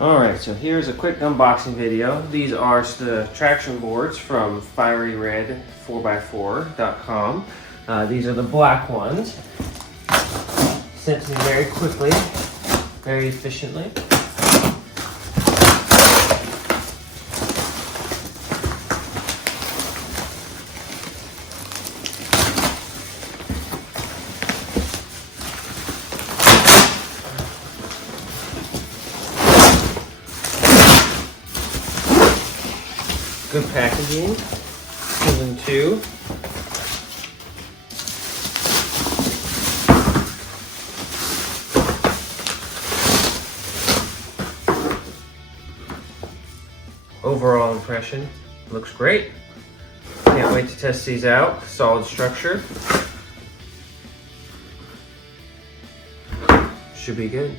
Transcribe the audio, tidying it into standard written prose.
Alright, so here's a quick unboxing video. These are the traction boards from Fieryred 4x4.com. These are the black ones. Sent to me very quickly, very efficiently. Good packaging. Comes in two. Overall impression, looks great. Can't wait to test these out. Solid structure. Should be good.